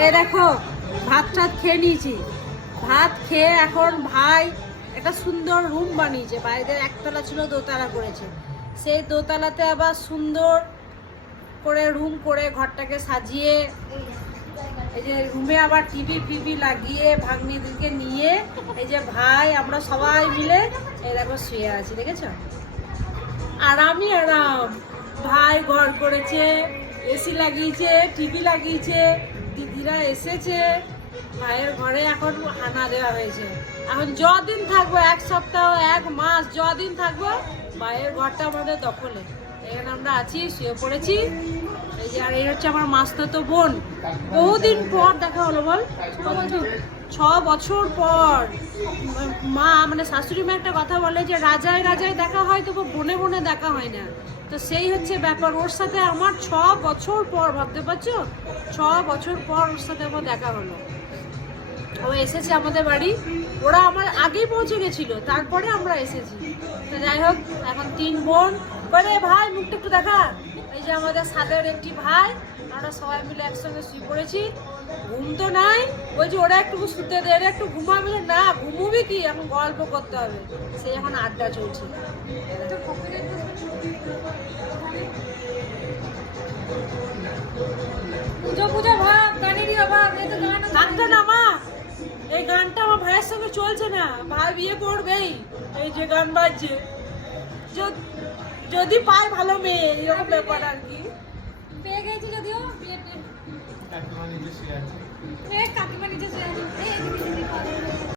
এই দেখো ভাত টাত খেয়ে নিয়েছি, ভাত খেয়ে এখন ভাই একটা সুন্দর রুম বানিয়েছে। বাইরের একতলা ছিল, দোতলা করেছে। সেই দোতলাতে আবার সুন্দর করে রুম করে ঘরটাকে সাজিয়ে, এই যে রুমে আবার টিভি ফিভি লাগিয়ে ভাগ্নিদেরকে নিয়ে এই যে ভাই আমরা সবাই মিলে এই দেখো শুয়ে আছি, দেখেছো? আরামই আরাম। ভাই ঘর করেছে, এসি লাগিয়েছে, টিভি লাগিয়েছে, দিদিরা এসেছে, ভাইয়ের ঘরে এখন হানা দেওয়া হয়েছে। এখন যদিন থাকবো, এক সপ্তাহ এক মাস যদিন থাকবো, ভাইয়ের ঘরটা আমাদের দখলে। এখানে আমরা আছি, শুয়ে পড়েছি। এই যে আর এই হচ্ছে আমার মাস্তুতো বোন। বহুদিন পর দেখা হলো, বল 6 বছর পর। মা মানে শাশুড়ি মা একটা কথা বলে যে রাজায় রাজায় দেখা হয়, তবু বনে বনে দেখা হয় না। তো সেই হচ্ছে ব্যাপার। ওর সাথে আমার 6 বছর পর, ভাবতে পারছো, 6 বছর পর ওর সাথে আমার দেখা হলো। ও এসেছে আমাদের বাড়ি, ওরা আমার আগেই পৌঁছে গেছিল, তারপরে আমরা এসেছি। তো যাই হোক, এখন 3 বোন। বলে ভাই মুখটা একটু দেখা। এই যে আমাদের সাদের একটি ভাই, আমরা সবাই মিলে একসঙ্গে শুয়ে পড়েছি। ঘুম তো নাই, বলছি ওরা একটু শুতে দে, এরা একটু ঘুমাবে। না ঘুমুবি কি, এখন গল্প করতে হবে। সেই এখন আড্ডা চলছে। পুজো পুজো ভাব, গানেরই অভাব, এই তো গান গানটা না মা, এই গানটা আমার ভাইয়ের সঙ্গে চলছে না, ভাই বিয়ে করবেই। এই যে গান বাজছে, যদি পায় ভালো মেয়ে, এরকম ব্যাপার আর কি। পেয়ে গেছি যদিও বিয়ে কাকিমা নিজে শুয়ে আছে।